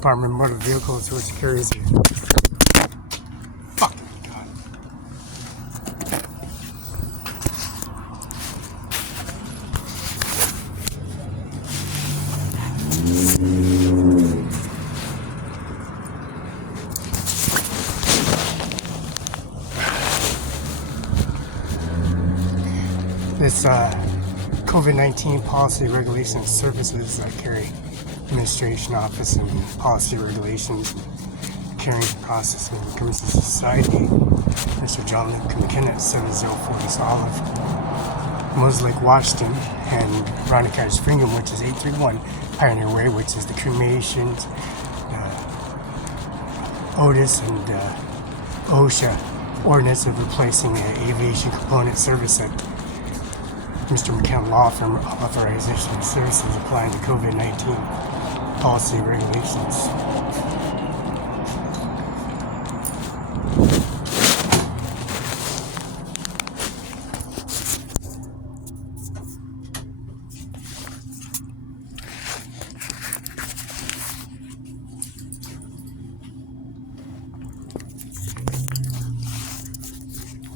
Department of Motor Vehicles, which carries you. Fucking God. This COVID-19 policy regulations services carry administration office and policy regulations, carrying process and committees of society. Mr. John Luke McKenna, 704 East Olive, Moses Lake, Washington, and Veronica Springham, which is 831 Pioneer Way, which is the cremations, Otis and OSHA ordinance of replacing the aviation component service at Mr. McKenna Law Firm authorization of services applying to COVID-19 policy regulations.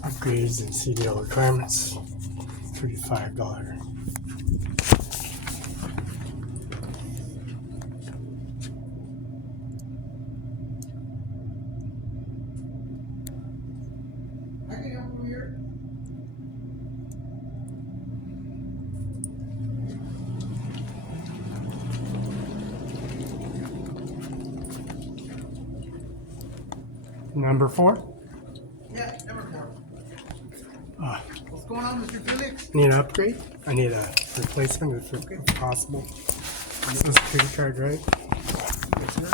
Upgrades and CDL requirements. $35. I can help you here. Number 4? Yeah, number 4. What's going on, Mr. Felix? Need an upgrade? I need a replacement if possible. Social security card, right? Yes, sir.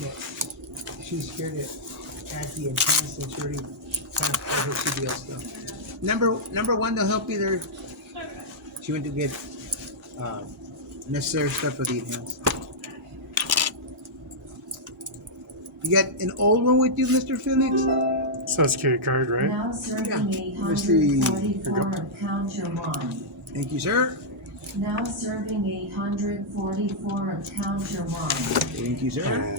Yeah. She's here to add the enhanced insurance transport her CDL stuff. Number 1, they'll help you there. She went to get necessary stuff for the enhanced. You got an old one with you, Mr. Felix? Social security card, right? Now serving Yeah. Let's see. 844 of count your one. Thank you, sir. Now serving 844 of count your one. Thank you, sir. And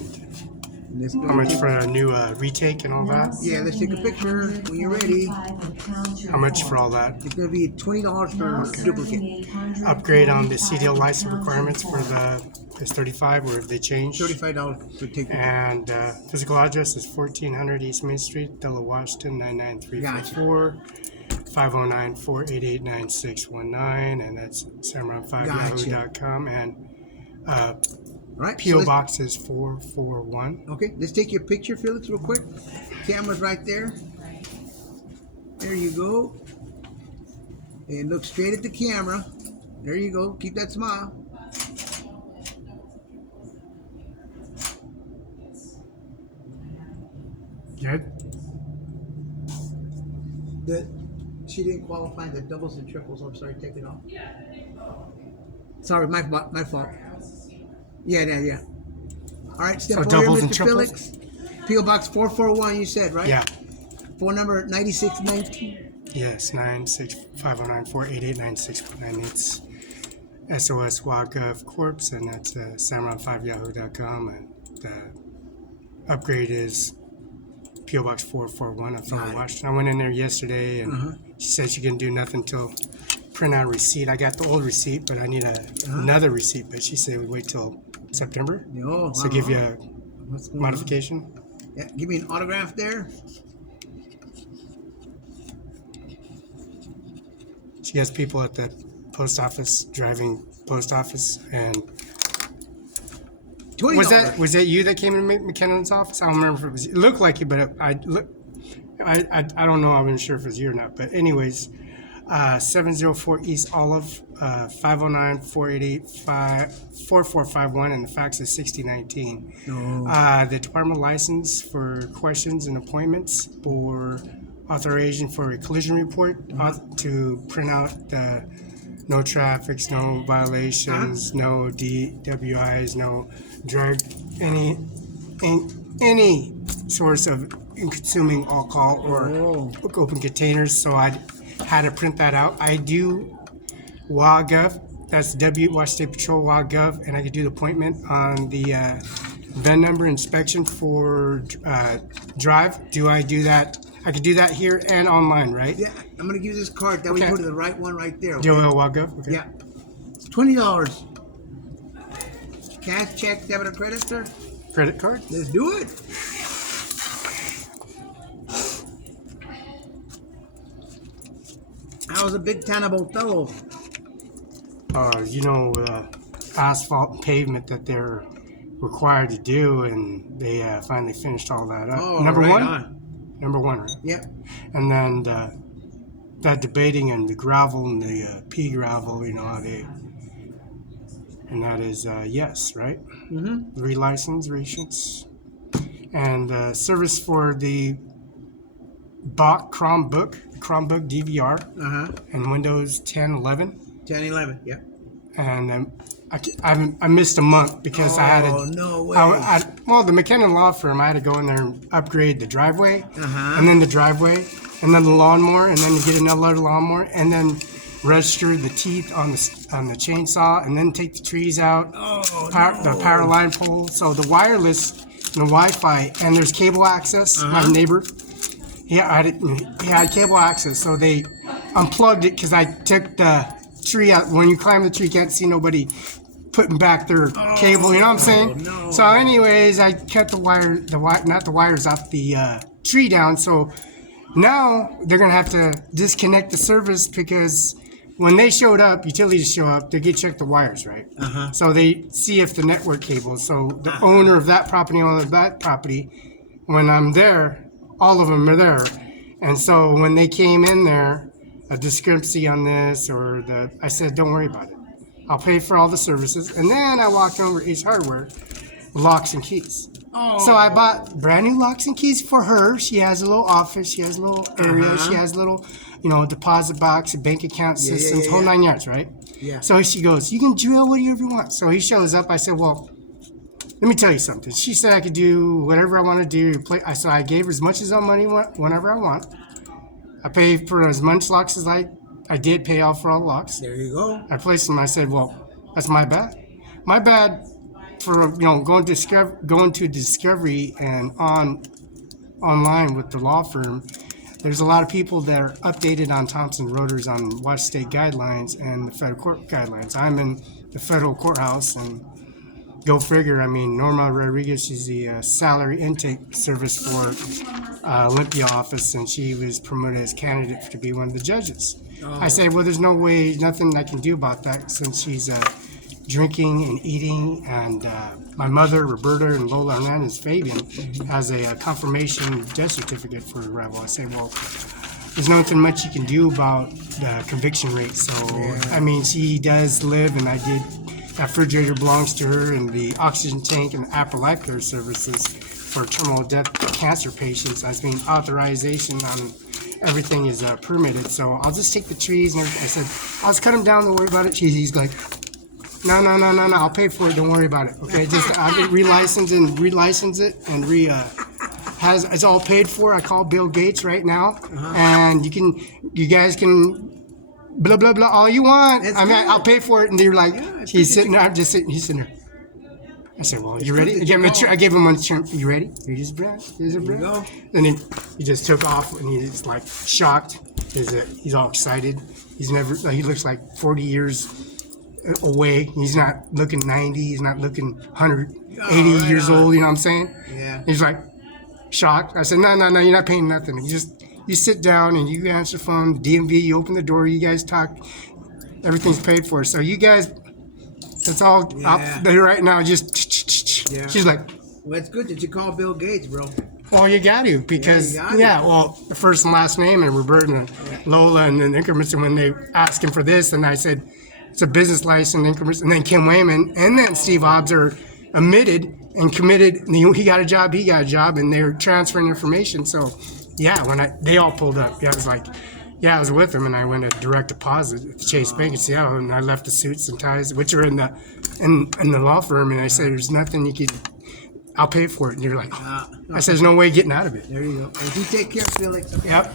Let's go. how much for a new retake and all that? Yeah, let's take a picture when you're ready. How much for all that? It's going to be $20 per duplicate. Upgrade on the CDL license requirements for the is 35, or if they change. $35 to take. And physical address is 1400 East Main Street, Othello, Washington, 99344. 509-488-9619, and that's CIMARON5INC.com, and Right. P.O. so Box is 441. Okay, let's take your picture, Felix, real quick. Camera's right there. There you go. And look straight at the camera. There you go. Keep that smile. Good. She didn't qualify the doubles and triples. I'm sorry, take it off. Sorry, my fault. Yeah. All right, step So over doubles here, and Mr. triples? Felix. P.O. Box 441, you said, right? Yeah. Phone number 9619. Yes, 509-488-9619. It's SOS WAGov Corps, and that's CIMARON5Yahoo.com, and the upgrade is P.O. Box 441 in front of Washington. I went in there yesterday, and she said she couldn't do nothing until print out a receipt. I got the old receipt, but I need another receipt. But she said we wait till September. Oh, So give you a What's going modification. on? Yeah, give me an autograph there. She has people at the post office driving post office, and $20. was that you that came into McKennan's office? I don't remember if it was. It looked like you, but I don't know. I wasn't sure if it was you or not. But anyways, 704 East Olive, 509-488-4451, and the fax is 6019. The department license for questions and appointments, or authorization for a collision report to print out the no traffics, no violations, no DWIs, no drug, any source of consuming alcohol or open containers. So I had to print that out. I do WAGov That's Washington State Patrol.gov, and I could do the appointment on the VIN number inspection for drive. Do I do that? I could do that here and online, right? Yeah, I'm gonna give you this card. That way you go to the right one right there. Okay? DOL.gov. Okay. Yeah. It's $20. Cash, check, debit, or credit, sir? Credit card. Let's do it. I was a big fan of Othello. Asphalt and pavement that they're required to do, and they finally finished all that up. Oh, Number right one, right? Yep. And then that debating and the gravel and the pea gravel, how they, and that is yes, right? Mm-hmm. Relicense, reshoots, and service for the Chromebook DVR, and Windows 10, 11. 10, 11, yep. And I missed a month because I had to. Oh, no way. The McKinnon Law Firm, I had to go in there and upgrade the driveway, Uh-huh. and then the driveway, and then the lawnmower, and then you get another lawnmower, and then register the teeth on the chainsaw, and then take the trees out, the power line pole. So the wireless and the Wi-Fi, and there's cable access. My neighbor, he had cable access, so they unplugged it because I took the tree out. When you climb the tree, you can't see nobody putting back their cable. You know what I'm saying? No. So, anyways, I cut the wires off the tree down. So now they're gonna have to disconnect the service because when they showed up, utilities show up, they get check the wires, right? So they see if the network cable. So the owner of that property, when I'm there, all of them are there. And so when they came in there, a discrepancy on this I said, don't worry about it. I'll pay for all the services. And then I walked over to Ace Hardware, locks and keys. So I bought brand new locks and keys for her. She has a little office. She has a little area. She has a little, deposit box, a bank account systems, whole 9 yards, right? Yeah. So she goes, you can drill whatever you want. So he shows up. I said, well, let me tell you something. She said I could do whatever I want to do. So I gave her as much as money whenever I want. I paid for as much locks as I did pay off for all the locks. There you go. I placed them. I said, well, that's my bad. My bad for going to Discovery and online with the law firm. There's a lot of people that are updated on Thompson Reuters on Washington State guidelines and the federal court guidelines. I'm in the federal courthouse, and go figure. I mean, Norma Rodriguez, she's the salary intake service for Olympia office, and she was promoted as candidate to be one of the judges. I said, well, there's no way, nothing I can do about that since she's drinking and eating, and my mother, Roberta, and Lola Hernandez Fabian has a confirmation death certificate for Rebel. I say, well, there's nothing much you can do about the conviction rate. So, I mean, she does live, and that refrigerator belongs to her, and the oxygen tank and the Apple Life Care services for terminal death cancer patients. I mean, authorization on everything is permitted. So I'll just take the trees, and I said, I'll just cut them down. Don't worry about it. He's like, no, I'll pay for it. Don't worry about it. Okay, just I'll get relicense it, and it's all paid for. I call Bill Gates right now, and you guys can blah blah blah all you want. I'll pay for it. And they're like, he's sitting there. He's sitting there. I said, well, you ready? I gave him one turn. You ready? Here's a breath. Go. And then he just took off, and he's like shocked. He's all excited. He looks like 40 years away. He's not looking 90. He's not looking 180 years old. You know what I'm saying? Yeah. He's like shocked. I said, no, you're not paying nothing. You sit down and you answer the phone, DMV, you open the door, you guys talk, everything's paid for. So you guys, that's all out there right now, just, she's like. Well, it's good that you call Bill Gates, bro. Well, you got to, because, the first and last name, and Roberta and Lola, and then increments, and when they asked him for this, and I said, it's a business license, increments, and then Kim Wayman, and then Steve Hobbs are admitted and committed, he got a job, and they're transferring information, so. Yeah, when they all pulled up, I was with them, and I went to direct deposit at the Chase Bank in Seattle, and I left the suits and ties, which are in the law firm, and I said, there's nothing you could, I'll pay for it. And you're like, I said, there's no way getting out of it. There you go. And you take care, Felix. Okay? Yep.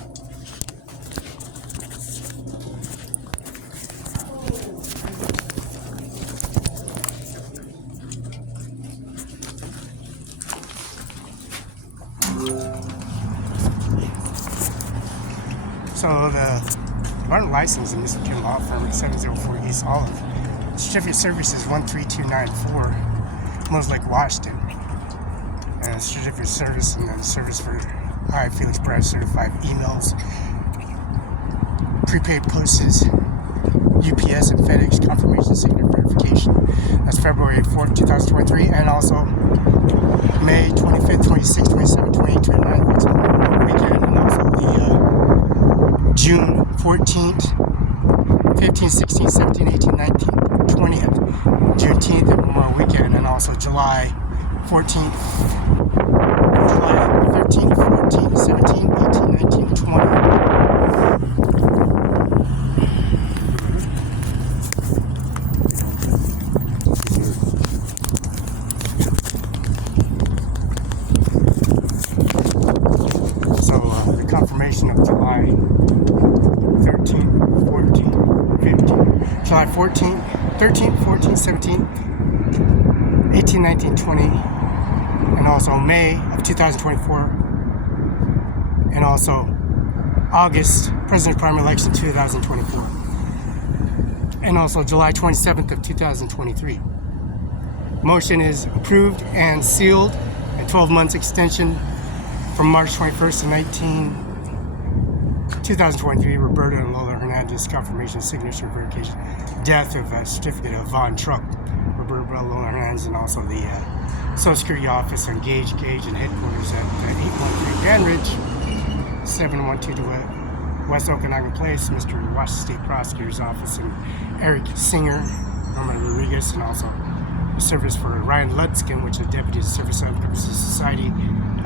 So the Department license in Mr. Kim Law Firm at 704 East Olive. Certificate service is 13294, Most Lake, Washington. And certificate service and then service for I, Felix Barela, certified emails, prepaid postage, UPS and FedEx confirmation signature verification. That's February 4th, 2023, and also May 25th, 26th, 27th, 28th, 29th, weekend, and also the June 14th, 15th, 16th, 17th, 18th, 19th, 20th, Juneteenth and Memorial Weekend, and also July 14th, July 13th, 14th, 17th, 18th, 19th, 20th. The confirmation of July 13th, 14th, 15th, July 14th, 13th, 14th, 17th, 18th, 19th, 20, and also May of 2024, and also August, President Primary Election 2024, and also July 27th of 2023. Motion is approved and sealed, a 12 months extension from March 21st to 2023, Roberta and Lola Hernandez confirmation signature verification, death of a certificate of Von Truck, Roberta Lola Hernandez, and also the Social Security Office on Gage and headquarters at 813 Van Ridge, 712 West Okanagan Place, Mr. Washington State Prosecutor's Office, and Eric Singer, Norman Rodriguez, and also the service for Ryan Ludskin, which is Deputy Service Advocacy Society,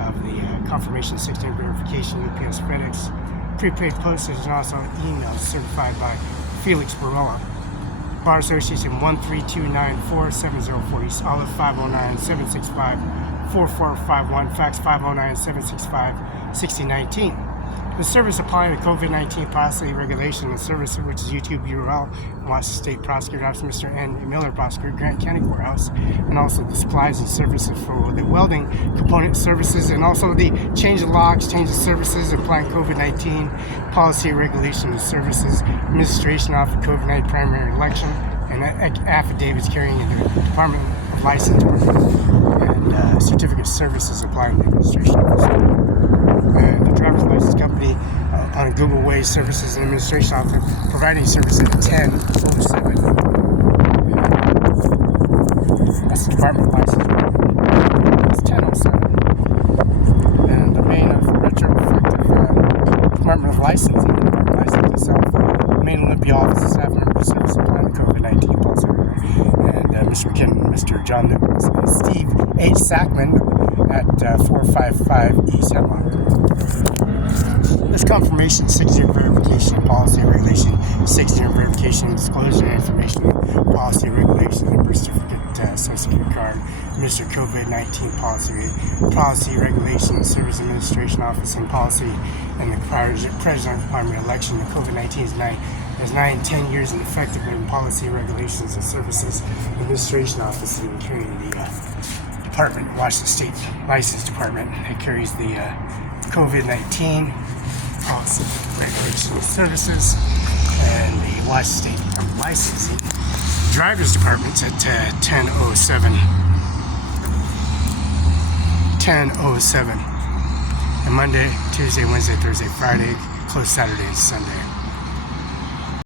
of the confirmation 16 verification, UPS, FedEx, prepaid postage, and also emails certified by Felix Barela. Bar Association 13294 704 East Olive, 509-765-4451, fax 509-765-6019. The service applying the COVID-19 policy regulation and service, which is YouTube URL, Washington State Prosecutor Office, Mr. N. Miller, Prosecutor, Grant County Courthouse, and also the supplies and services for the welding component services, and also the change of locks, change of services, applying COVID-19 policy regulation and services, administration of COVID-19 primary election, and affidavits carrying in the Department of License and certificate services applying the administration office. And the driver's license company on Google Way Services and Administration Office providing services at 1007. That's the Department of License. It's 1007. And the main retrospective Department of Licensing, itself, main Olympia Office staff member service applying the COVID-19 policy. And Mr. McKinnon, Mr. John Nichols, and Steve H. Sackman at 455 East Hemlock. This confirmation 6-year verification policy regulation, 6-year verification disclosure information policy regulation, and birth certificate, social security card, Mr. COVID-19 policy regulation, service administration office and policy, and the president primary election. The COVID-19 is 9 and 10 years in effective in policy regulations and services administration office, and carrying the department, Washington State License Department. It carries the COVID-19 policy regulation services and the Washington State Licensing Driver's Department's at 1007. And Monday, Tuesday, Wednesday, Thursday, Friday, closed Saturday and Sunday.